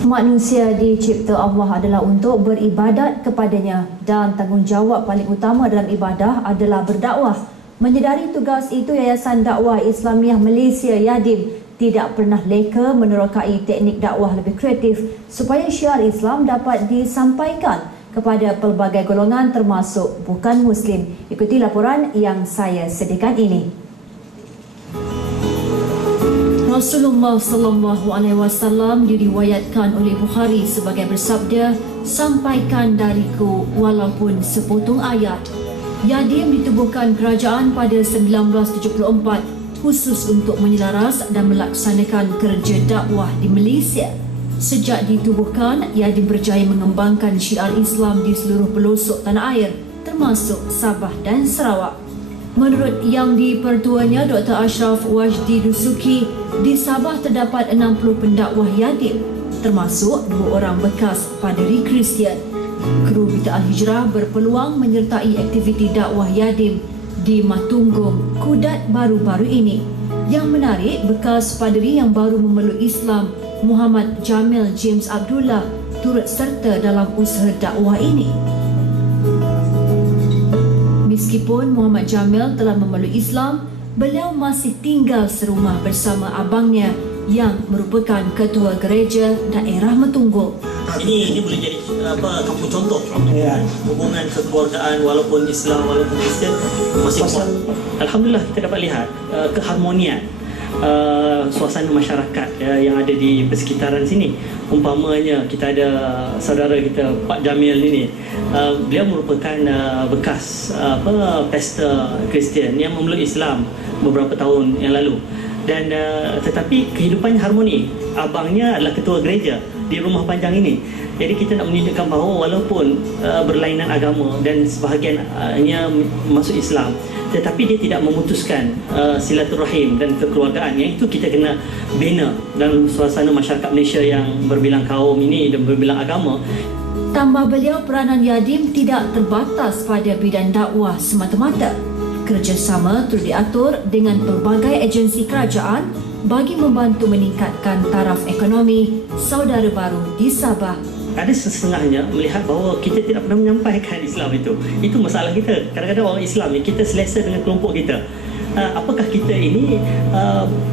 Manusia dicipta Allah adalah untuk beribadat kepadanya dan tanggungjawab paling utama dalam ibadah adalah berdakwah. Menyedari tugas itu, Yayasan Dakwah Islamiah Malaysia Yadim tidak pernah leka menerokai teknik dakwah lebih kreatif supaya syiar Islam dapat disampaikan kepada pelbagai golongan termasuk bukan Muslim. Ikuti laporan yang saya sediakan ini. Rasulullah sallallahu alaihi wasallam diriwayatkan oleh Bukhari sebagai bersabda, "Sampaikan dariku walaupun sepotong ayat." Yadim ditubuhkan kerajaan pada 1974 khusus untuk menyelaras dan melaksanakan kerja dakwah di Malaysia. Sejak ditubuhkan, Yadim berjaya mengembangkan syiar Islam di seluruh pelosok tanah air termasuk Sabah dan Sarawak. Menurut Yang di-Pertuanya Dr. Ashraf Wajdi Dusuki, di Sabah terdapat 60 pendakwah Yadim, termasuk 2 orang bekas paderi Kristian. Kru Bita Al-Hijrah berpeluang menyertai aktiviti dakwah Yadim di Matunggung, Kudat baru-baru ini. Yang menarik, bekas paderi yang baru memeluk Islam, Muhammad Jamil James Abdullah, turut serta dalam usaha dakwah ini. Meskipun Muhammad Jamil telah memeluk Islam, beliau masih tinggal serumah bersama abangnya yang merupakan ketua gereja daerah Matunggung. Ini boleh jadi kampung contoh hubungan kekeluargaan walaupun Islam walaupun Kristian masih kuat. Alhamdulillah kita dapat lihat keharmonian suasana masyarakat yang ada di persekitaran sini. Umpamanya kita ada saudara kita Pak Jamil ini, beliau merupakan bekas pesta Kristian yang memeluk Islam beberapa tahun yang lalu, dan tetapi kehidupannya harmoni. Abangnya adalah ketua gereja di rumah panjang ini. Jadi kita nak menunjukkan bahawa walaupun berlainan agama dan sebahagiannya masuk Islam, tetapi dia tidak memutuskan silaturahim dan kekeluargaan. Yang itu kita kena bina dalam suasana masyarakat Malaysia yang berbilang kaum ini dan berbilang agama. Tambah beliau, peranan Yadim tidak terbatas pada bidang dakwah semata-mata. Kerjasama turut diatur dengan pelbagai agensi kerajaan bagi membantu meningkatkan taraf ekonomi saudara baru di Sabah. Ada setengahnya melihat bahawa kita tidak pernah menyampaikan Islam itu. Itu masalah kita. Kadang-kadang orang Islam ni kita selesa dengan kelompok kita. Apakah kita ini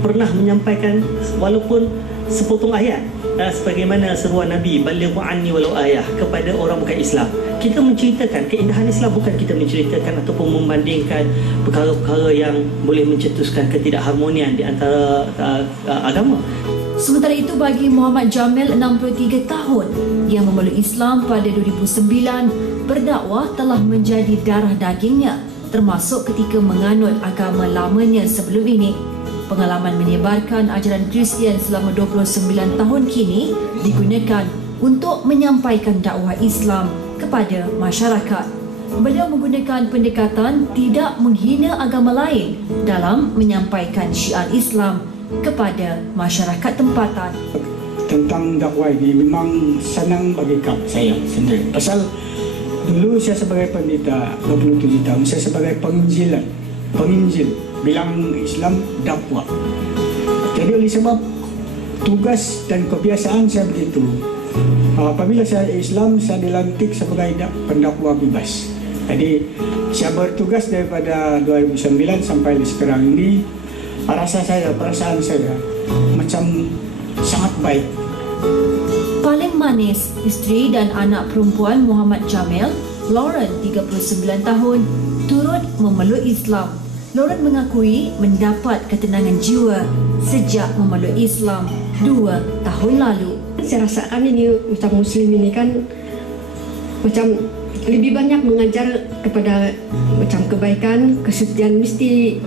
pernah menyampaikan walaupun sepotong ayat, sebagaimana seruan Nabi, "Balighu anni walau ayah," kepada orang bukan Islam. Kita menceritakan keindahan Islam, bukan kita menceritakan ataupun membandingkan perkara-perkara yang boleh mencetuskan ketidakharmonian di antara agama. Sementara itu, bagi Muhammad Jamil, 63 tahun, yang memeluk Islam pada 2009, berdakwah telah menjadi darah dagingnya, termasuk ketika menganut agama lamanya sebelum ini. Pengalaman menyebarkan ajaran Kristian selama 29 tahun kini digunakan untuk menyampaikan dakwah Islam kepada masyarakat. Beliau menggunakan pendekatan tidak menghina agama lain dalam menyampaikan syiar Islam kepada masyarakat tempatan. Tentang dakwah ini memang senang bagi saya sendiri. Pasal dulu saya sebagai pendeta 27 tahun, saya sebagai penginjil bilang Islam dakwah. Jadi oleh sebab tugas dan kebiasaan saya begitu. Apabila saya Islam, saya dilantik sebagai pendakwah bebas. Jadi saya bertugas daripada 2009 sampai sekarang ini. Perasaan saya macam sangat baik. Paling manis, isteri dan anak perempuan Muhammad Jamil, Lauren 39 tahun, turut memeluk Islam. Lauren mengakui mendapat ketenangan jiwa sejak memeluk Islam 2 tahun lalu. Saya rasa kami ni macam Muslim ini kan macam lebih banyak mengajar kepada macam kebaikan, kesetiaan, mesti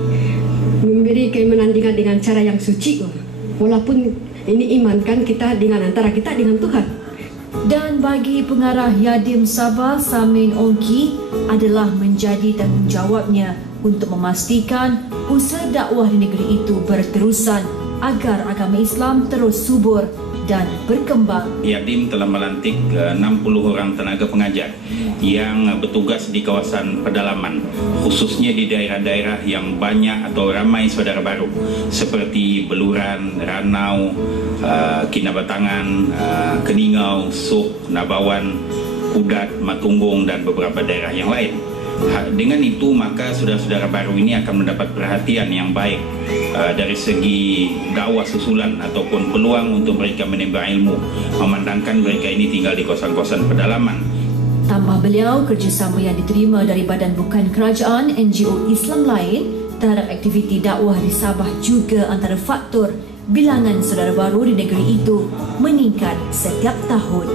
memberi kemenandingan dengan cara yang suci. Walaupun ini iman kan kita dengan antara kita dengan Tuhan. Dan bagi pengarah Yadim Sabah, Samin Ongki, adalah menjadi tanggungjawabnya untuk memastikan usaha dakwah di negeri itu berterusan agar agama Islam terus subur dan berkembang. Yadim telah melantik 60 orang tenaga pengajar yang bertugas di kawasan pedalaman, khususnya di daerah-daerah yang banyak atau ramai saudara baru seperti Beluran, Ranau, Kinabatangan, Keningau, Suk, Nabawan, Kudat, Matunggung dan beberapa daerah yang lain. Dengan itu maka saudara-saudara baru ini akan mendapat perhatian yang baik dari segi dakwah susulan ataupun peluang untuk mereka menimba ilmu, memandangkan mereka ini tinggal di kawasan-kawasan pedalaman. Tambah beliau, kerjasama yang diterima dari badan bukan kerajaan, NGO Islam lain terhadap aktiviti dakwah di Sabah juga antara faktor bilangan saudara baru di negeri itu meningkat setiap tahun.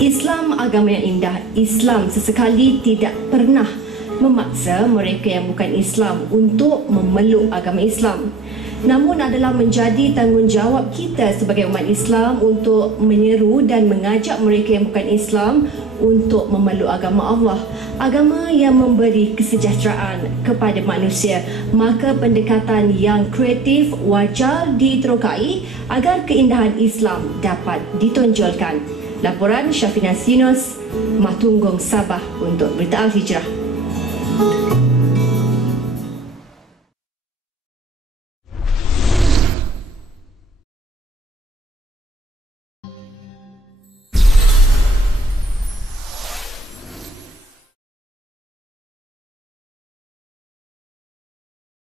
Islam agama yang indah. Islam sesekali tidak pernah memaksa mereka yang bukan Islam untuk memeluk agama Islam. Namun adalah menjadi tanggungjawab kita sebagai umat Islam untuk menyeru dan mengajak mereka yang bukan Islam untuk memeluk agama Allah, agama yang memberi kesejahteraan kepada manusia. Maka pendekatan yang kreatif wajar diterokai agar keindahan Islam dapat ditonjolkan. Laporan Syafina Sinus, Matunggung, Sabah untuk Berita Al Hijrah.